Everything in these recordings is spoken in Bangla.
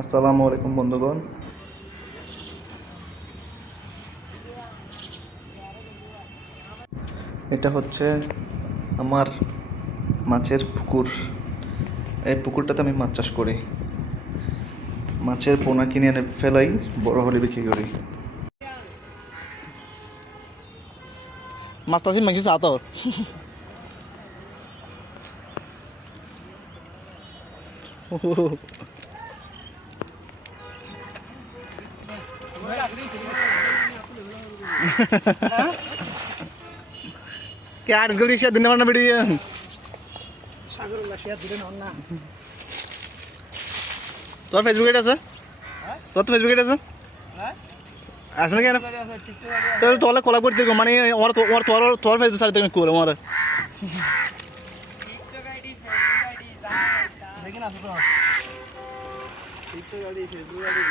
আসসালামু আলাইকুম বন্ধুগণ। এটা হচ্ছে আমার মাছের পুকুর। এই পুকুরটাতে আমি মাছ চাষ করি। মাছের পোনা কিনে এনে ফেলাই, বড় হলে বিক্রি করি। মাছ তাসি মাংস চাতো কে আট গলি সে দিন না বেরিয়ে তোর ফেসবুক এটা আছে? তোর তো ফেসবুক এটা আছে আছে না কেন? তাহলে তোলা কলা করতে মানে ওর তোর তোর তোর ফেসবুক সারি থেকে করে আমার দেখেন আছে তো টিকটক গাড়ি ফেসবুক গাড়ি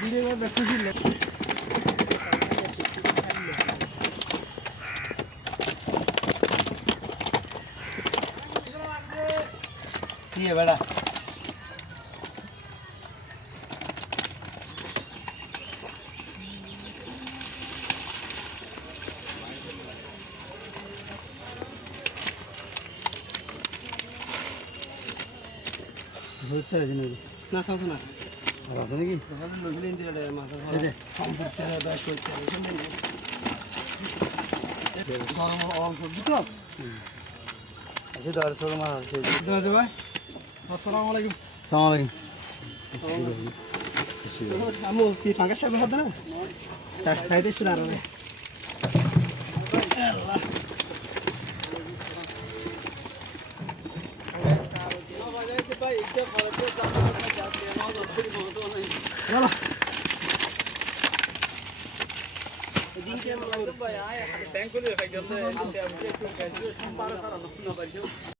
ভিডিও দেখতেছি কি है बेटा ঘুরতে আসি নাকি না খাওয়া না আর আছে নাকি নজলে ইন্দিরা মাথা খাওয়া সম্পর্কে দাস করতে শুনবেন অল সবজি তো আছে দার সর মাছ আছে দাদা ভাই আসসালামু আলাইকুম আসসালামু আলাইকুম আমো কি ফাঁকা সাহেব হাত না তাক সাইডে ছিল আর আল্লাহ चलो दिन के बैंक को